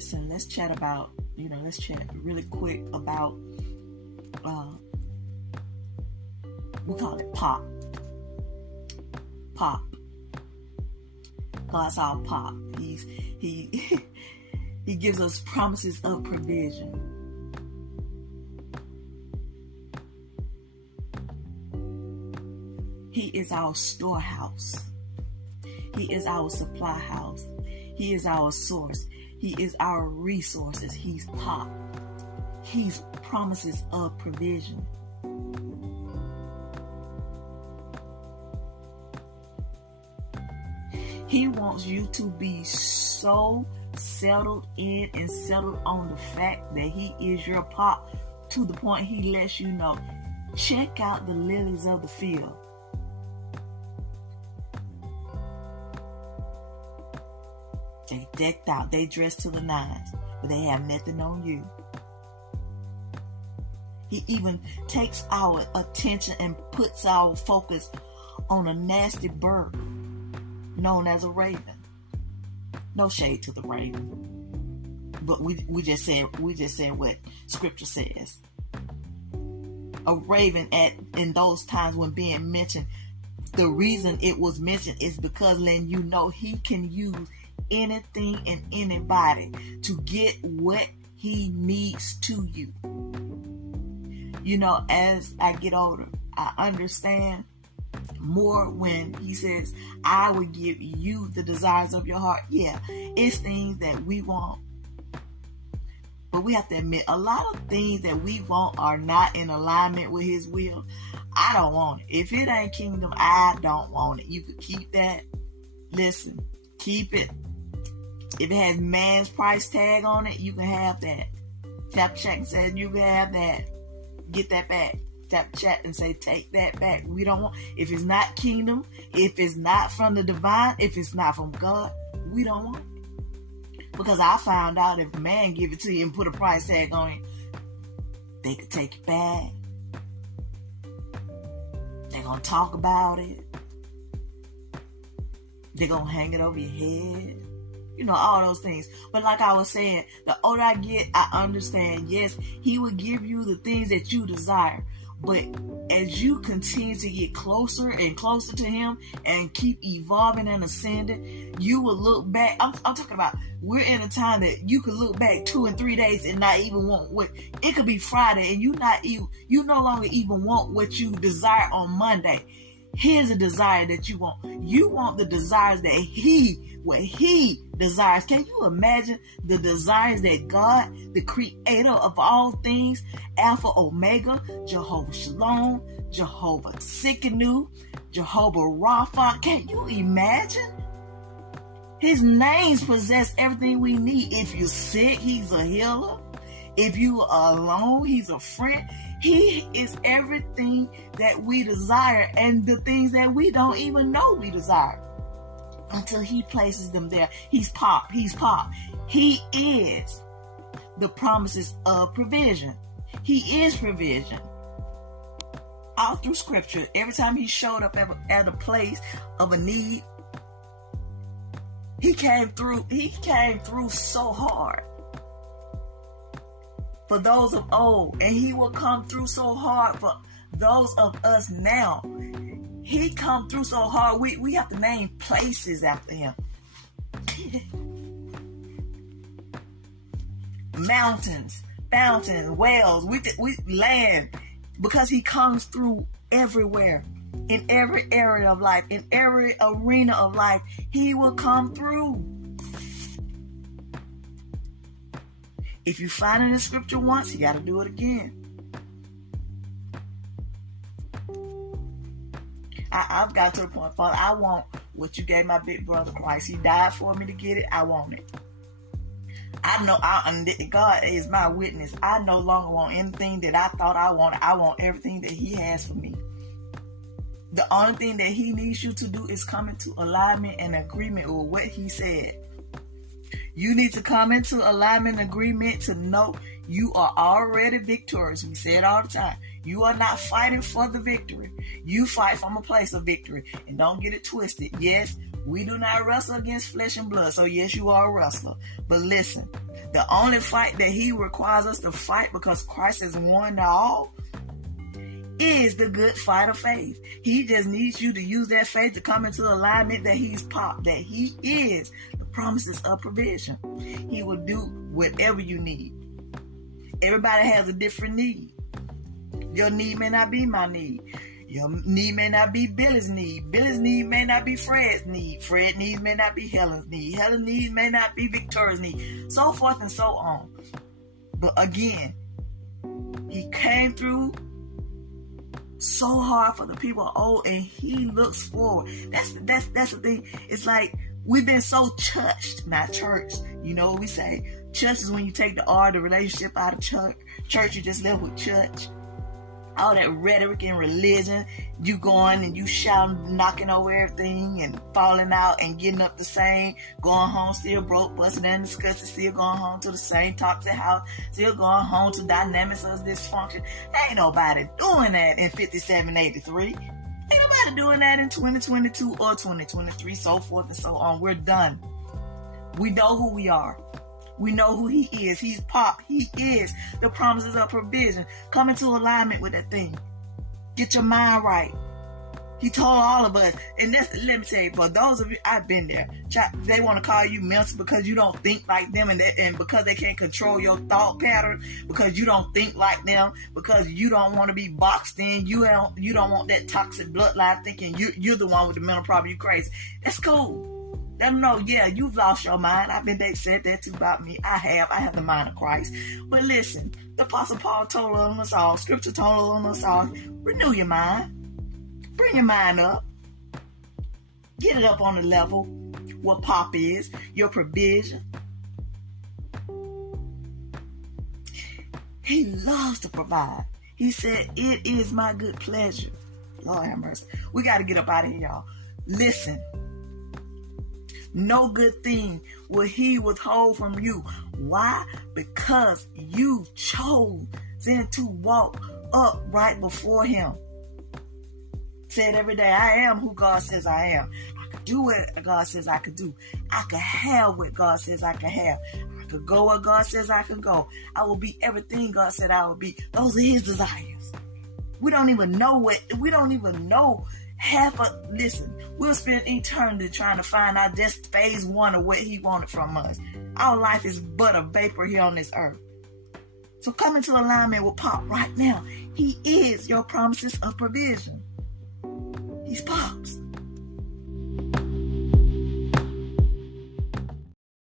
listen, let's chat about, let's chat really quick about, we call it P.O.P. P.O.P. God's our P.O.P. He gives us promises of provision. He is our storehouse. He is our supply house. He is our source. He is our resources. He's P.O.P. He's promises of provision. He wants you to be so settled in and settled on the fact that he is your P.O.P. to the point he lets you know, check out the lilies of the field. They decked out, they dressed to the nines, but they have nothing on you. He even takes our attention and puts our focus on a nasty bird known as a raven. No shade to the raven, but we just said what Scripture says. A raven in those times when being mentioned, the reason it was mentioned is because letting you know he can use anything and anybody to get what he needs to you. As I get older, I understand more when he says, I will give you the desires of your heart. Yeah, it's things that we want. But we have to admit, a lot of things that we want are not in alignment with his will. I don't want it. If it ain't kingdom, I don't want it. You could keep that. Listen, keep it. If it has man's price tag on it, you can have that. Tap check and say, you can have that. Get that back. Tap chat and say, take that back. We don't want, if it's not kingdom, if it's not from the divine, if it's not from God, we don't want it. Because I found out if a man give it to you and put a price tag on it, they could take it back. They're going to talk about it. They're going to hang it over your head. All those things. But like I was saying, the older I get, I understand, yes, he will give you the things that you desire. But as you continue to get closer and closer to him and keep evolving and ascending, you will look back. I'm talking about, we're in a time that you could look back 2 and 3 days and not even want what, it could be Friday and you no longer even want what you desire on Monday. Here's a desire that you want. You want the desires that what he desires. Can you imagine the desires that God, the creator of all things, Alpha, Omega, Jehovah Shalom, Jehovah Tsidkenu, Jehovah Rapha, can you imagine? His names possess everything we need. If you're sick, he's a healer. If you are alone, he's a friend. He is everything that we desire and the things that we don't even know we desire until he places them there. He's P.O.P. He's P.O.P. He is the promises of provision. He is provision. All through Scripture, every time he showed up at a place of a need, he came through so hard. For those of old, and he will come through so hard for those of us now. He come through so hard, we have to name places after him. Mountains, fountains, wells, we land, because he comes through everywhere. In every area of life, in every arena of life, he will come through. If you find it in the Scripture once, you got to do it again. I've got to the point, Father, I want what you gave my big brother Christ. He died for me to get it. I want it. I know God is my witness. I no longer want anything that I thought I wanted. I want everything that he has for me. The only thing that he needs you to do is come into alignment and agreement with what he said. You need to come into alignment and agreement to know you are already victorious. We say it all the time. You are not fighting for the victory. You fight from a place of victory. And don't get it twisted. Yes, we do not wrestle against flesh and blood. So yes, you are a wrestler. But listen, The only fight that he requires us to fight, because Christ has won the all, is the good fight of faith. He just needs you to use that faith to come into alignment that he's P.O.P, that he is the promises of provision. He will do whatever you need. Everybody has a different need. Your need may not be my need. Your need may not be Billy's need. Billy's need may not be Fred's need. Fred's need may not be Helen's need. Helen's need may not be Victoria's need. So forth and so on. But again, he came through so hard for the people of old, and he looks forward. That's the thing. It's like we've been so touched, not church. You know what we say? Church is when you take the R, the relationship out of church. Church, you just live with church. All that rhetoric and religion, you going and you shouting, knocking over everything and falling out and getting up the same, going home still broke, busting and disgusted, still going home to the same toxic house, still going home to dynamics of dysfunction. Ain't nobody doing that in 5783. Ain't nobody doing that in 2022 or 2023, so forth and so on. We're done. We know who we are. We know who he is. He's P.O.P. He is the promises of provision. Come into alignment with that thing. Get your mind right. He told all of us, and let me tell you, for those of you, I've been there. They want to call you mental because you don't think like them, and because they can't control your thought pattern, because you don't think like them, because you don't want to be boxed in. You don't want that toxic bloodline thinking you're the one with the mental problem. You crazy. That's cool. Let them know, yeah, you've lost your mind. They said that too about me. I have the mind of Christ. But listen, the Apostle Paul told on us all, Scripture told on us all, renew your mind. Bring your mind up. Get it up on the level what P.O.P is, your provision. He loves to provide. He said, it is my good pleasure. Lord have mercy. We got to get up out of here, y'all. Listen. No good thing will he withhold from you. Why? Because you chose to walk upright before him. Said every day, I am who God says I am. I could do what God says I could do. I could have what God says I could have. I could go where God says I could go. I will be everything God said I would be. Those are his desires. We don't even know listen, we'll spend eternity trying to find out just phase one of what he wanted from us. Our life is but a vapor here on this earth. So come into alignment with P.O.P right now. He is your promises of provision. He's P.O.P.